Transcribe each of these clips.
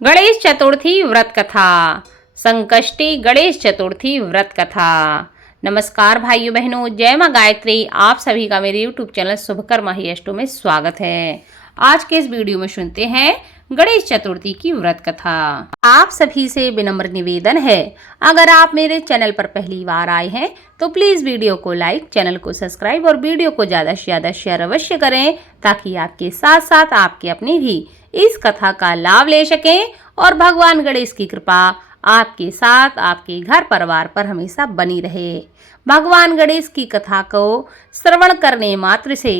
गणेश चतुर्थी व्रत कथा। संकष्टी गणेश चतुर्थी व्रत कथा। नमस्कार भाइयों बहनों, जय मां गायत्री। आप सभी का मेरे YouTube चैनल शुभकर्मा ही अष्टो में स्वागत है। आज के इस वीडियो में सुनते हैं गणेश चतुर्थी की व्रत कथा। आप सभी से विनम्र निवेदन है, अगर आप मेरे चैनल पर पहली बार आए हैं तो प्लीज वीडियो को लाइक, चैनल को सब्सक्राइब और वीडियो को ज्यादा से ज्यादा शेयर अवश्य करें, ताकि आपके साथ साथ आपके अपने भी इस कथा का लाभ ले सकें और भगवान गणेश की कृपा आपके साथ, आपके घर परिवार पर हमेशा बनी रहे। भगवान गणेश की कथा को श्रवण करने मात्र से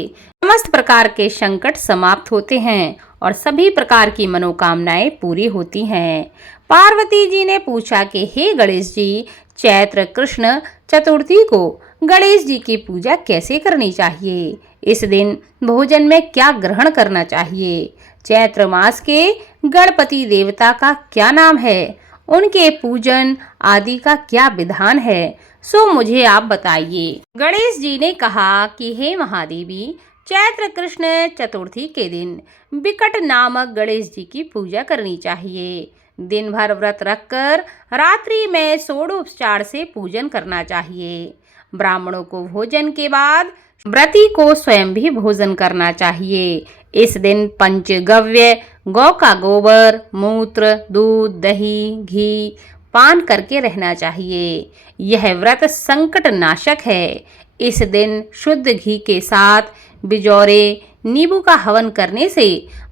समस्त प्रकार के संकट समाप्त होते हैं और सभी प्रकार की मनोकामनाएं पूरी होती हैं। पार्वती जी ने पूछा कि हे गणेश जी, चैत्र कृष्ण चतुर्थी को गणेश जी की पूजा कैसे करनी चाहिए? इस दिन भोजन में क्या ग्रहण करना चाहिए? चैत्र मास के गणपति देवता का क्या नाम है? उनके पूजन आदि का क्या विधान है? सो मुझे आप बताइए। गणेश जी ने कहा कि हे महादेवी, चैत्र कृष्ण चतुर्थी के दिन विकट नामक गणेश जी की पूजा करनी चाहिए। दिन भर व्रत रखकर रात्रि में षोडोपचार से पूजन करना चाहिए। ब्राह्मणों को भोजन के बाद व्रती को स्वयं भी भोजन करना चाहिए। इस दिन पंचगव्य गौ का गोबर, मूत्र, दूध, दही, घी पान करके रहना चाहिए। यह व्रत संकट नाशक है। इस दिन शुद्ध घी के साथ बिजौरे नींबू का हवन करने से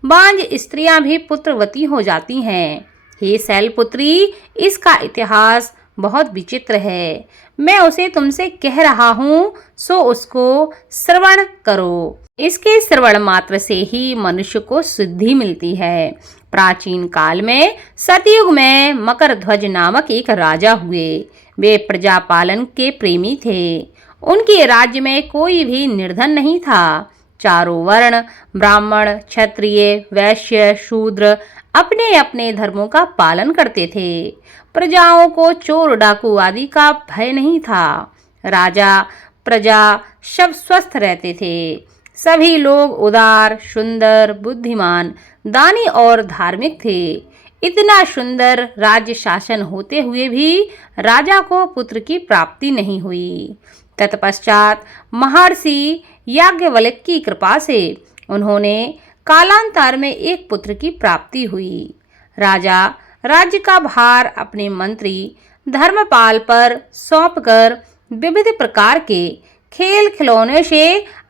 बांझ स्त्रियां भी पुत्रवती हो जाती हैं। हे शैलपुत्री, इसका इतिहास बहुत विचित्र है। मैं उसे तुमसे कह रहा हूँ, सो उसको श्रवण करो। इसके श्रवण मात्र से ही मनुष्य को सिद्धि मिलती है। प्राचीन काल में सतयुग में मकरध्वज नामक एक राजा हुए। वे प्रजा पालन के प्रेमी थे। उनके राज्य में कोई भी निर्धन नहीं था। चारों वर्ण ब्राह्मण, क्षत्रिय, वैश्य, शूद्र अपने अपने धर्मों का पालन करते थे। प्रजाओं को चोर डाकू आदि का भय नहीं था। राजा प्रजा सब स्वस्थ रहते थे। सभी लोग उदार, सुंदर, बुद्धिमान, दानी और धार्मिक थे। इतना सुंदर राज्य शासन होते हुए भी राजा को पुत्र की प्राप्ति नहीं हुई। तत्पश्चात महर्षि याज्ञवल्क्य की कृपा से उन्होंने कालांतर में एक पुत्र की प्राप्ति हुई। राजा राज्य का भार अपने मंत्री धर्मपाल पर सौंपकर विविध प्रकार के खेल खिलौने से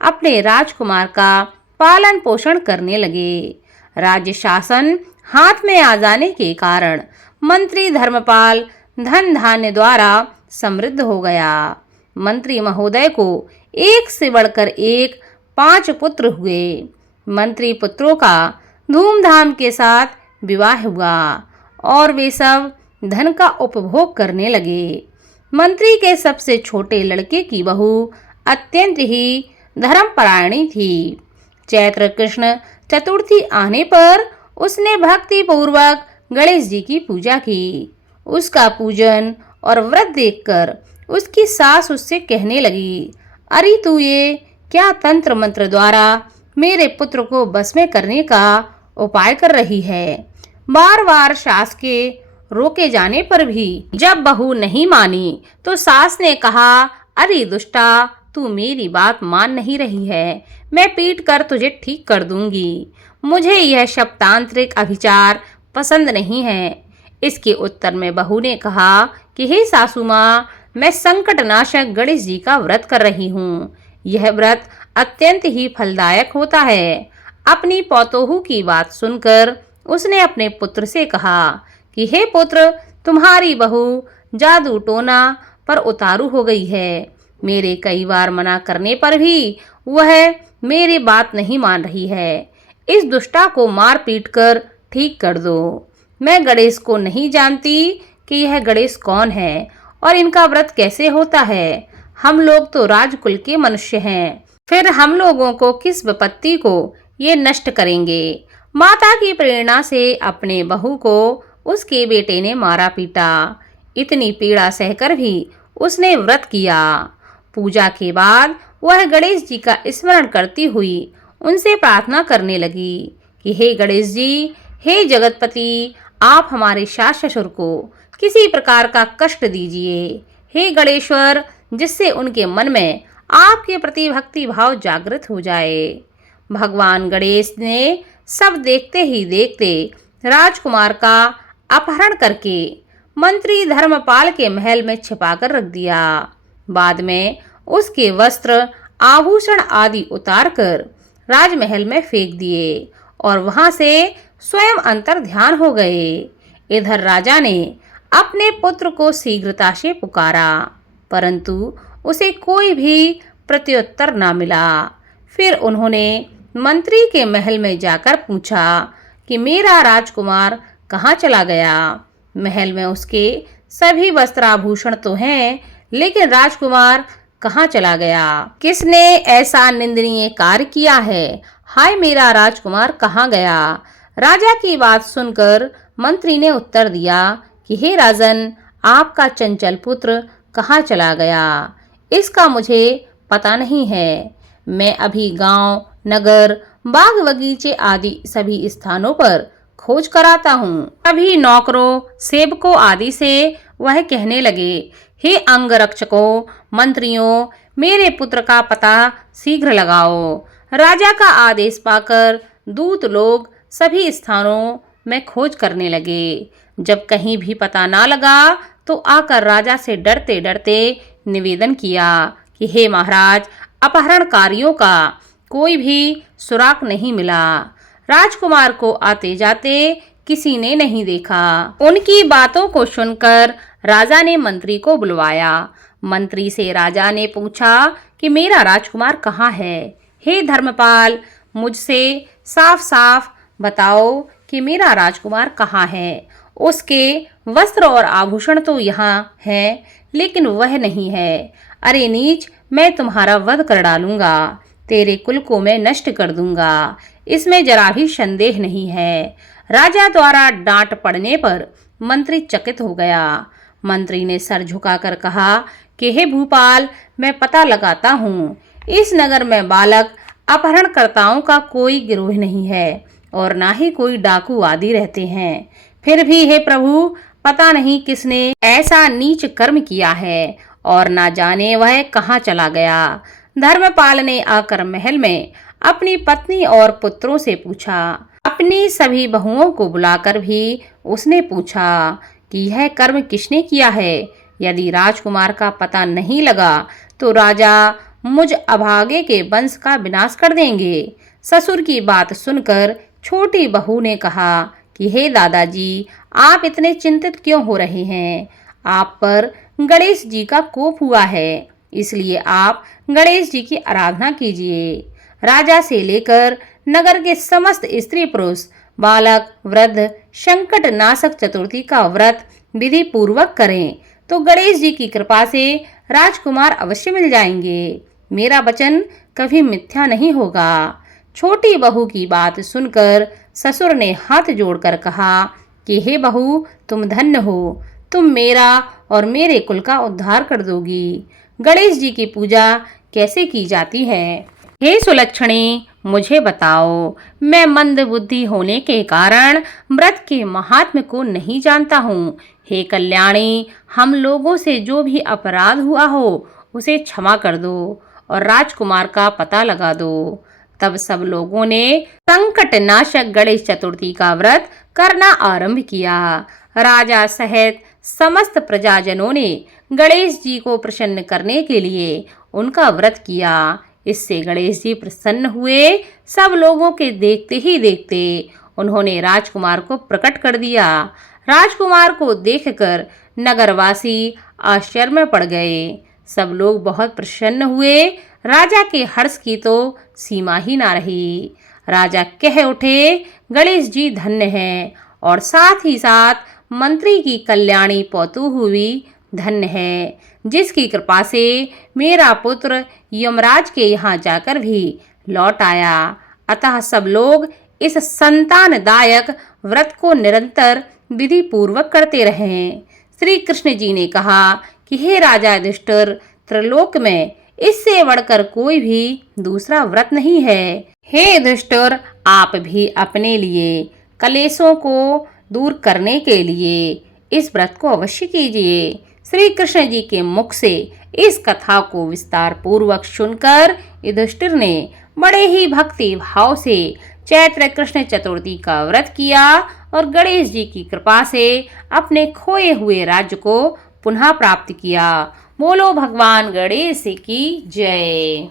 अपने राजकुमार का पालन पोषण करने लगे। राज्य शासन हाथ में आ जाने के कारण मंत्री धर्मपाल धन धान्य द्वारा समृद्ध हो गया। मंत्री महोदय को एक से बढ़कर एक 5 पुत्र हुए। मंत्री पुत्रों का धूमधाम के साथ विवाह हुआ और वे सब धन का उपभोग करने लगे। मंत्री के सबसे छोटे लड़के की बहू अत्यंत ही धर्मपरायणी थी। चैत्र कृष्ण चतुर्थी आने पर उसने भक्ति पूर्वक गणेश जी की पूजा की। उसका पूजन और व्रत देखकर उसकी सास उससे कहने लगी, अरे तू ये क्या तंत्र मंत्र द्वारा मेरे पुत्र को बस में करने का उपाय कर रही है? बार बार सास के रोके जाने पर भी जब बहू नहीं मानी तो सास ने कहा, अरे दुष्टा, तू मेरी बात मान नहीं रही है। मैं पीट कर तुझे ठीक कर दूंगी। मुझे यह सब तांत्रिक अभिचार पसंद नहीं है। इसके उत्तर में बहू ने कहा कि हे सासू माँ, मैं संकट नाशक गणेश जी का व्रत कर रही हूँ। यह व्रत अत्यंत ही फलदायक होता है। अपनी पौतोहू की बात सुनकर उसने अपने पुत्र से कहा कि हे पुत्र, तुम्हारी बहू जादू टोना पर उतारू हो गई है। मेरे कई बार मना करने पर भी वह मेरी बात नहीं मान रही है। इस दुष्टा को मार पीट कर ठीक कर दो। मैं गणेश को नहीं जानती कि यह गणेश कौन है और इनका व्रत कैसे होता है। हम लोग तो राजकुल के मनुष्य हैं, फिर हम लोगों को किस विपत्ति को ये नष्ट करेंगे। माता की प्रेरणा से अपने बहू को उसके बेटे ने मारा पीटा। इतनी पीड़ा सहकर भी उसने व्रत किया। पूजा के बाद वह गणेश जी का स्मरण करती हुई उनसे प्रार्थना करने लगी कि हे गणेश जी, हे जगतपति, आप हमारे सास ससुर को किसी प्रकार का कष्ट दीजिए हे गणेश्वर, जिससे उनके मन में आपके प्रति भक्ति भाव जागृत हो जाए। भगवान गणेश ने सब देखते ही देखते राजकुमार का अपहरण करके मंत्री धर्मपाल के महल में छिपाकर रख दिया। बाद में उसके वस्त्र आभूषण आदि उतारकर राजमहल में फेंक दिए और वहां से स्वयं अंतर ध्यान हो गए। इधर राजा ने अपने पुत्र को शीघ्रता से पुकारा, परंतु उसे कोई भी प्रत्युत्तर न मिला। फिर उन्होंने मंत्री के महल में जाकर पूछा कि मेरा राजकुमार कहाँ चला गया। महल में उसके सभी वस्त्राभूषण तो हैं, लेकिन राजकुमार कहाँ चला गया? किसने ऐसा निंदनीय कार्य किया है? हाय, मेरा राजकुमार कहाँ गया? राजा की बात सुनकर मंत्री ने उत्तर दिया कि हे राजन, आपका चंचल पुत्र कहाँ चला गया, इसका मुझे पता नहीं है। मैं अभी गांव, नगर, बाग बगीचे आदि सभी स्थानों पर खोज कराता हूँ। अभी नौकरों, सेवकों आदि से वह कहने लगे, हे अंगरक्षकों, मंत्रियों, मेरे पुत्र का पता शीघ्र लगाओ। राजा का आदेश पाकर दूत लोग सभी स्थानों में खोज करने लगे। जब कहीं भी पता ना लगा तो आकर राजा से डरते डरते निवेदन किया कि हे महाराज, अपहरणकारियों का कोई भी सुराग नहीं मिला। राजकुमार को आते जाते किसी ने नहीं देखा। उनकी बातों को सुनकर राजा ने मंत्री को बुलवाया। मंत्री से राजा ने पूछा कि मेरा राजकुमार कहाँ है? हे धर्मपाल, मुझसे साफ साफ बताओ कि मेरा राजकुमार कहाँ है। उसके वस्त्र और आभूषण तो यहाँ हैं, लेकिन वह नहीं है। अरे नीच, मैं तुम्हारा वध कर डालूंगा, तेरे कुल को मैं नष्ट कर दूंगा, इसमें जरा भी संदेह नहीं है। राजा द्वारा डांट पड़ने पर मंत्री चकित हो गया। मंत्री ने सर झुकाकर कहा कि हे भूपाल, मैं पता लगाता हूँ, इस नगर में बालक अपहरणकर्ताओं का कोई गिरोह नहीं है और ना ही कोई डाकू आदि रहते हैं। फिर भी हे प्रभु, पता नहीं किसने ऐसा नीच कर्म किया है और ना जाने वह कहाँ चला गया। धर्मपाल ने आकर महल में अपनी पत्नी और पुत्रों से पूछा। अपनी सभी बहुओं को बुलाकर भी उसने पूछा कि यह कर्म किसने किया है। यदि राजकुमार का पता नहीं लगा तो राजा मुझ अभागे के वंश का विनाश कर देंगे। ससुर की बात सुनकर छोटी बहू ने कहा कि हे दादाजी, आप इतने चिंतित क्यों हो रहे हैं? आप पर गणेश जी का कोप हुआ है, इसलिए आप गणेश जी की आराधना कीजिए। राजा से लेकर नगर के समस्त स्त्री पुरुष, बालक, वृद्ध संकट नाशक चतुर्थी का व्रत विधि पूर्वक करें तो गणेश जी की कृपा से राजकुमार अवश्य मिल जाएंगे। मेरा वचन कभी मिथ्या नहीं होगा। छोटी बहू की बात सुनकर ससुर ने हाथ जोड़कर कहा कि हे बहू, तुम धन्य हो, तुम मेरा और मेरे कुल का उद्धार कर दोगी। गणेश जी की पूजा कैसे की जाती है? हे सुलक्षणी, मुझे बताओ। मैं मंद बुद्धि होने के कारण व्रत के महात्म्य को नहीं जानता हूँ। हे कल्याणी, हम लोगों से जो भी अपराध हुआ हो उसे क्षमा कर दो और राजकुमार का पता लगा दो। तब सब लोगों ने संकट नाशक गणेश चतुर्थी का व्रत करना आरंभ किया। राजा सहित समस्त प्रजाजनों ने गणेश जी को प्रसन्न करने के लिए उनका व्रत किया। इससे गणेश जी प्रसन्न हुए। सब लोगों के देखते ही देखते उन्होंने राजकुमार को प्रकट कर दिया। राजकुमार को देखकर नगरवासी आश्चर्य में पड़ गए। सब लोग बहुत प्रसन्न हुए। राजा के हर्ष की तो सीमा ही ना रही। राजा कह उठे, गणेश जी धन्य हैं और साथ ही साथ मंत्री की कल्याणी पौतु हुई धन्य है, जिसकी कृपा से मेरा पुत्र यमराज के यहाँ जाकर भी लौट आया। अतः सब लोग इस संतानदायक व्रत को निरंतर विधि पूर्वक करते रहें। श्री कृष्ण जी ने कहा कि हे राजा युधिष्ठिर, त्रिलोक में इससे बढ़कर कोई भी दूसरा व्रत नहीं है। हे युधिष्ठिर, आप भी अपने लिए कलेशों को दूर करने के लिए इस व्रत को अवश्य कीजिए। श्री कृष्ण जी के मुख से इस कथा को विस्तार पूर्वक सुनकर युधिष्ठिर ने बड़े ही भक्ति भाव से चैत्र कृष्ण चतुर्थी का व्रत किया और गणेश जी की कृपा से अपने खोए हुए राज्य को पुनः प्राप्त किया। बोलो भगवान गणेश की जय।